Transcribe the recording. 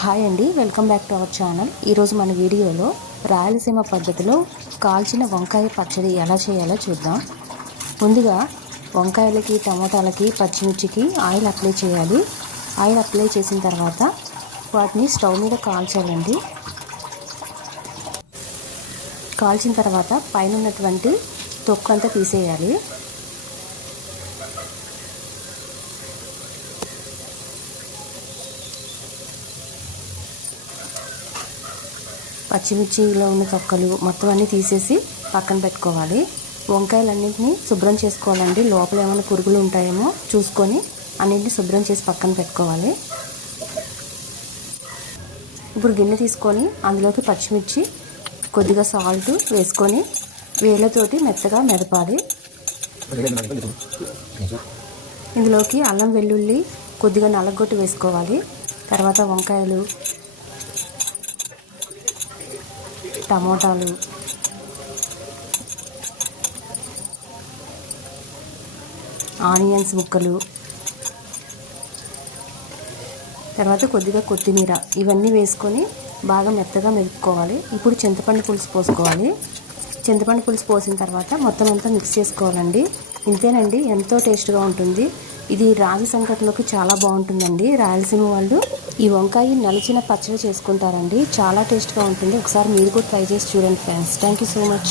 Hi అండి welcome back to our channel ఈరోజు మన వీడియోలో రాయలసీమ పద్ధతిలో కాల్చిన వంకాయ పచ్చడి ఎలా చేయాలో చూద్దాం. ముందుగా వంకాయలకి టమాటాలకి పచ్చిమిర్చికి ఆయిల్ అప్లై చేయాలి. ఆయిల్ అప్లై చేసిన తర్వాత వాటిని స్టవ్ మీద కాల్చాలండి. కాల్చిన తర్వాత పైన ఉన్నటువంటి తొక్కంతా తీసేయాలి. పచ్చిమిర్చిలో ఉన్న తొక్కలు మొత్తం అన్నీ తీసేసి పక్కన పెట్టుకోవాలి. వంకాయలన్నింటినీ శుభ్రం చేసుకోవాలండి. లోపల ఏమైనా పురుగులు ఉంటాయేమో చూసుకొని అన్నింటినీ శుభ్రం చేసి పక్కన పెట్టుకోవాలి. ఇప్పుడు గిన్నె తీసుకొని అందులోకి పచ్చిమిర్చి కొద్దిగా సాల్ట్ వేసుకొని వేలతోటి మెత్తగా మెదపాలి. ఇందులోకి అల్లం వెల్లుల్లి కొద్దిగా నలగొట్టి వేసుకోవాలి. తర్వాత వంకాయలు టమోటాలు. ఆనియన్స్ ముక్కలు. తర్వాత కొద్దిగా కొత్తిమీర. ఇవన్నీ వేసుకొని బాగా మెత్తగా మెదుపుకోవాలి ఇప్పుడు చింతపండు పులుసు పోసుకోవాలి. చింతపండు పులుసు పోసిన తర్వాత మొత్తం అంతా మిక్స్ చేసుకోవాలండి. ఇంతేనండి ఎంతో టేస్ట్గా ఉంటుంది. ఇది రాగి సంకట్లోకి చాలా బాగుంటుందండి. రాయలసీమ వాళ్ళు ఈ వంకాయ నలిచిన పచ్చడి చేసుకుంటారండి. చాలా టేస్ట్గా ఉంటుంది. ఒకసారి మీరు కూడా ట్రై చేసి చూడండి friends. Thank you so much